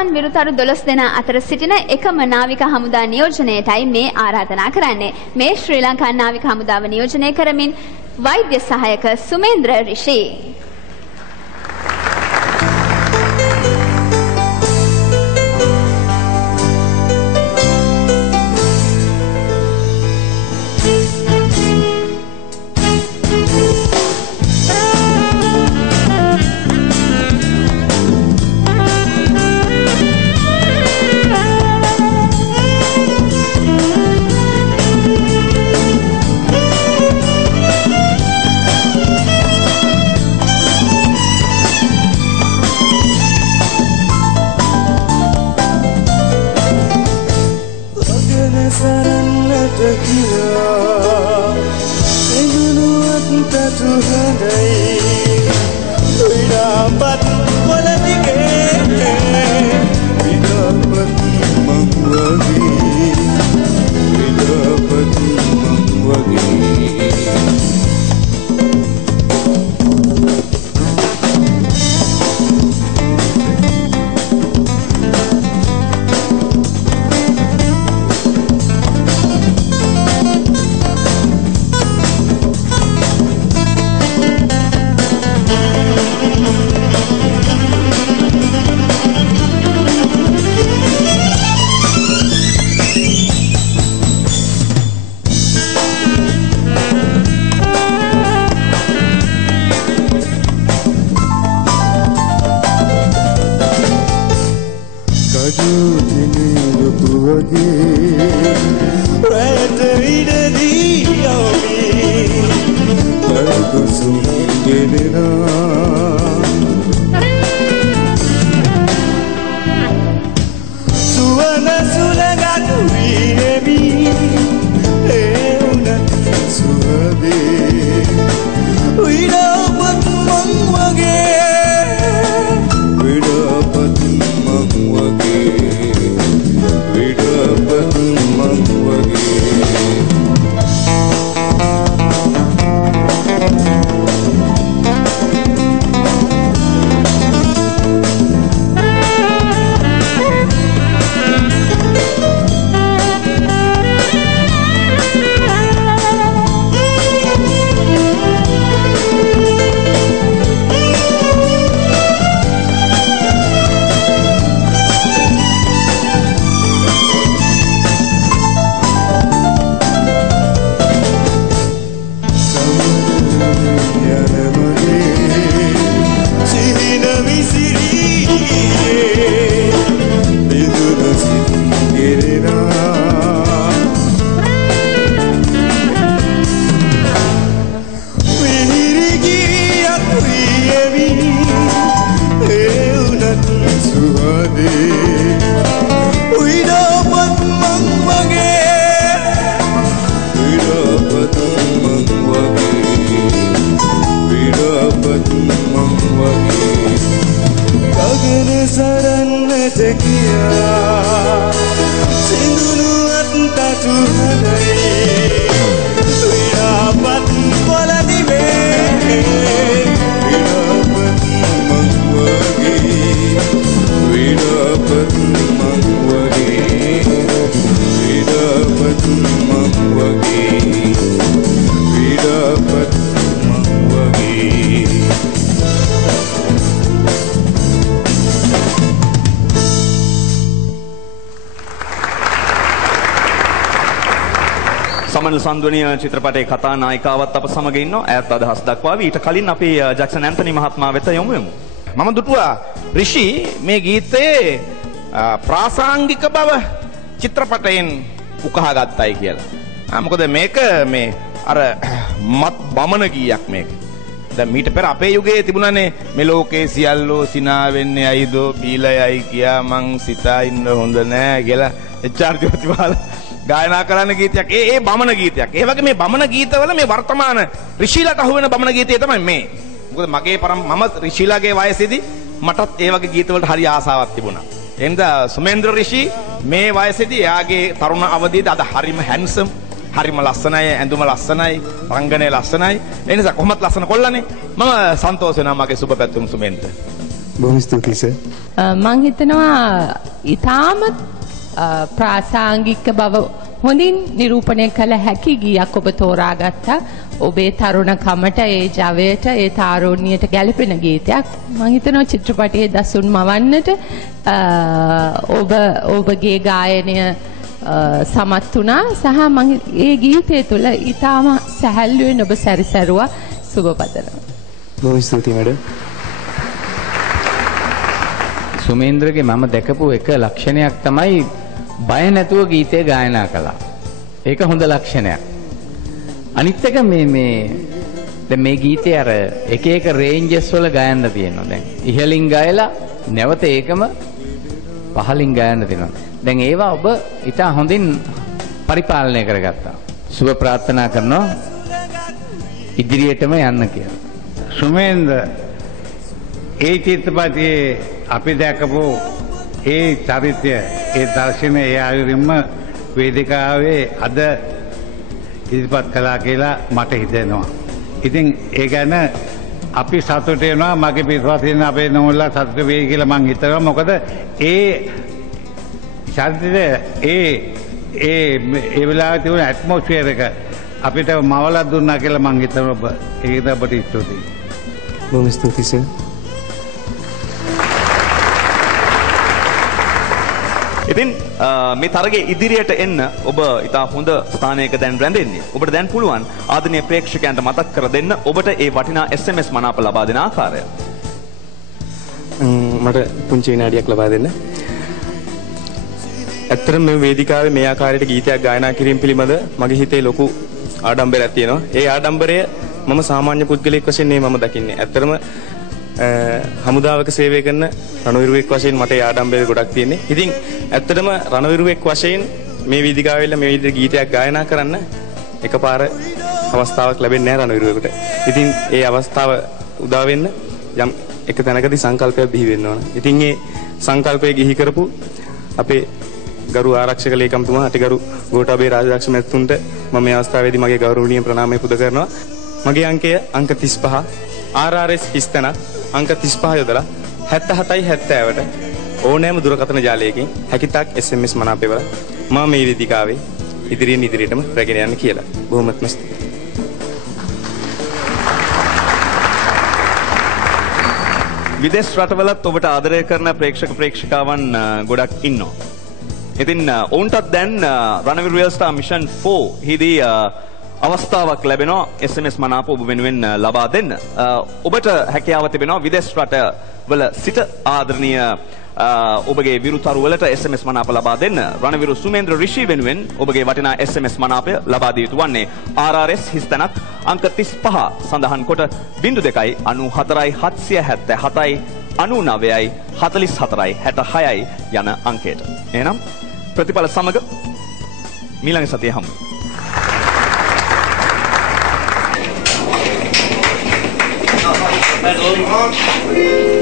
අවසන් විරුතරු 12 දෙනා අතර සිටින එකම නාවික හමුදා නියෝජනයටයි මේ ආරාධනා කරන්නේ. මේ ශ්‍රී ලංකා නාවික හමුදාව නියෝජනය කරමින් වෛද්‍ය සහායක සුමේන්ද්‍ර රිෂි. සන්දුවනිය චිත්‍රපටයේ කතා නායිකාවත් අප සමග ඉන්නවා. ඈත් අදහස් දක්වාවි. ඊට කලින් අපි ජැක්සන් ඇන්තනි මහත්මයා වෙත යමු. මම දුටුවා රිෂි මේ ගීතයේ ප්‍රාසංගික බව චිත්‍රපටයෙන් උකහා ගත්තයි කියලා. මොකද මේක මේ අර මත් බමන ගීයක් මේක. දැන් මීට පෙර අපේ යුගයේ තිබුණානේ මේ ලෝකේ සියල්ලෝ සිනා වෙන්නේ ඇයිදෝ බීලයයි කියා මං සිතා ඉන්න හොඳ නෑ කියලා එච්.ආර්. ජෝතිපාල ගායනා කරන ගීතයක්. ඒ බමන ගීතයක්. ඒ වගේ මේ බමන ගීතවල මේ වර්තමාන රිෂිලාට අහුවෙන බමන ගීතය තමයි මේ. මොකද මගේ මම රිෂිලාගේ වයසේදී මටත් ඒ වගේ ගීතවලට හරි ආසාවක් තිබුණා. එනිසා සුමේන්ද්‍ර රිෂි මේ වයසේදී එයාගේ තරුණ අවදීදී අද හරිම හැන්සම්, හරිම ලස්සනයි, ඇඳුම ලස්සනයි, රංගනය ලස්සනයි. ඒ නිසා කොහොමත් ලස්සන කොල්ලනේ. මම සන්තෝෂ වෙනවා මගේ සුබ පැතුම් සුමේන්ද්‍ර. බොහොම ස්තුතියි සර්. මම හිතනවා ඊටමත් ප්‍රාසංගික බව හොඳින් නිරූපණය කළ හැකි ගීයක් ඔබ තෝරාගත්තා. ඔබේ තරුණකමට, ඒ ජවයට, ඒ තාරුණ්‍යයට ගැළපෙන ගීතයක්. මම හිතනවා චිත්‍රපටයේ දසුන් මවන්නට ඔබගේ ගායනය සමත් වුණා. සහ මම ඒ ගීතය තුළ ඊටම සැහැල්ලුවෙන් ඔබ සැරිසරුවා. සුබ පතනවා. බොහොම ස්තුතියි මැඩම්. සුමේන්ද්‍රගේ මම දැකපු එක ලක්ෂණයක් තමයි බය නැතුව ගීතය ගායනා කළා. ඒක හොඳ ලක්ෂණයක්. අනිත් එක දැන් මේ ගීතේ අර එක එක රේන්ජස් වල ගයන්න තියෙනවා. දැන් ඉහළින් ගයලා නැවත ඒකම පහළින් ගයන්න තියෙනවා. දැන් ඒවා ඔබ ඊට හොඳින් පරිපාලනය කරගත්තා. සුබ ප්‍රාර්ථනා කරනවා ඉදිරියටම යන්න කියලා. සුමේන්ද්‍ර ඒ චිත්‍රපටයේ අපි දැකපු ඒ චරිතය, ඒ දර්ශනය, ඒ ආයුරින්ම වේදිකාවේ අද ඉදිරිපත් කළා කියලා මට හිතෙනවා. ඉතින් ඒ ගැන අපි සතුටු වෙනවා. මගේ පිටපතින් අපේ නෝනලා සතුටු වෙයි කියලා මං හිතනවා. මොකද ඒ චරිතය ඒ වෙලාවේ තිබුණ ඇට්මොස්ෆියර් එක අපිට මවලා දුන්නා කියලා මං හිතනවා. ඒකට ඔබට ස්තුතියි. බොහොම ස්තුතියි සර්. ඉතින් මේ තරගයේ ඉදිරියට එන්න ඔබ ඉතා හොඳ ස්ථානයක දැන් රැඳෙන්නේ. ඔබට දැන් පුළුවන් ආදරණීය ප්‍රේක්ෂකයන්ට මතක් කර දෙන්න ඔබට ඒ වටිනා SMS මනාප ලබා දෙන ආකාරය. මට පුංචි විනාඩියක් ලබා දෙන්න. ඇත්තටම මේ වේදිකාවේ මේ ආකාරයට ගීතයක් ගායනා කිරීම පිළිබඳ මගේ හිතේ ලොකු ආඩම්බරයක් තියෙනවා. ඒ ආඩම්බරය මම සාමාන්‍ය පුද්ගලයෙක් වශයෙන් මම දකින්නේ. ඇත්තටම හමුදාවක සේවය කරන රණවිරුවෙක් වශයෙන් මට ඒ ආඩම්බරය ගොඩක් තියෙන්නේ. ඉතින් ඇත්තටම රණවිරුවෙක් වශයෙන් මේ වේදිකාවෙල මේ විදිහට ගීතයක් ගායනා කරන්න එකපාර අවස්ථාවක් ලැබෙන්නේ නැහැ රණවිරුවෙකුට. ඉතින් ඒ අවස්ථාව උදා වෙන්න යම් එක තැනකදී සංකල්පයක් බිහි වෙන්න ඕන. ඉතින් මේ සංකල්පය ගිහි කරපු අපේ ගරු ආරක්ෂක ලේකම්තුමා අතිගරු ගෝඨාභය රාජපක්ෂ මැතිතුන්ට මම මේ අවස්ථාවේදී මගේ ගෞරවනීය ප්‍රණාමය පුද කරනවා. මගේ අංකය අංක 35 RRS හිස්තන අංක 35 යොදලා 77යි 70ට ඕනෑම දුරකථන ජාලයකින් හැකිතාක් SMS මනාපේවල මම මේ වේදිකාවේ ඉදිරියටම රැගෙන යන්න කියලා. බොහොමත්ම ස්තුතියි. විදේශ රටවලත් ඔබට ආදරය කරන ප්‍රේක්ෂක ප්‍රේක්ෂිකාවන් ගොඩක් ඉන්නවා. ඉතින් ඔවුන්ටත් දැන් රණවිරු රියල් ස්ටාර් මිෂන් 4 හිදී අවස්ථාවක් ලැබෙනවා SMS මනාප ඔබ වෙනුවෙන් ලබා දෙන්න. ඔබට හැකියාව තිබෙනවා විදේශ රටවල සිට ආදරණීය ඔබගේ විරුතරු වලට SMS මනාප ලබා දෙන්න. රණවිරු සුමේන්ද්‍ර රිෂි වෙනුවෙන් ඔබගේ වටිනා SMS මනාපය ලබා දිය යුතු වන්නේ RRS හිස්තනක් අංක 35 සඳහන් කොට 02 94 777 99යි 44යි 66යි යන අංකයට. එහෙනම් ප්‍රතිඵල සමග මීළඟ සතියේ හමු. That's all.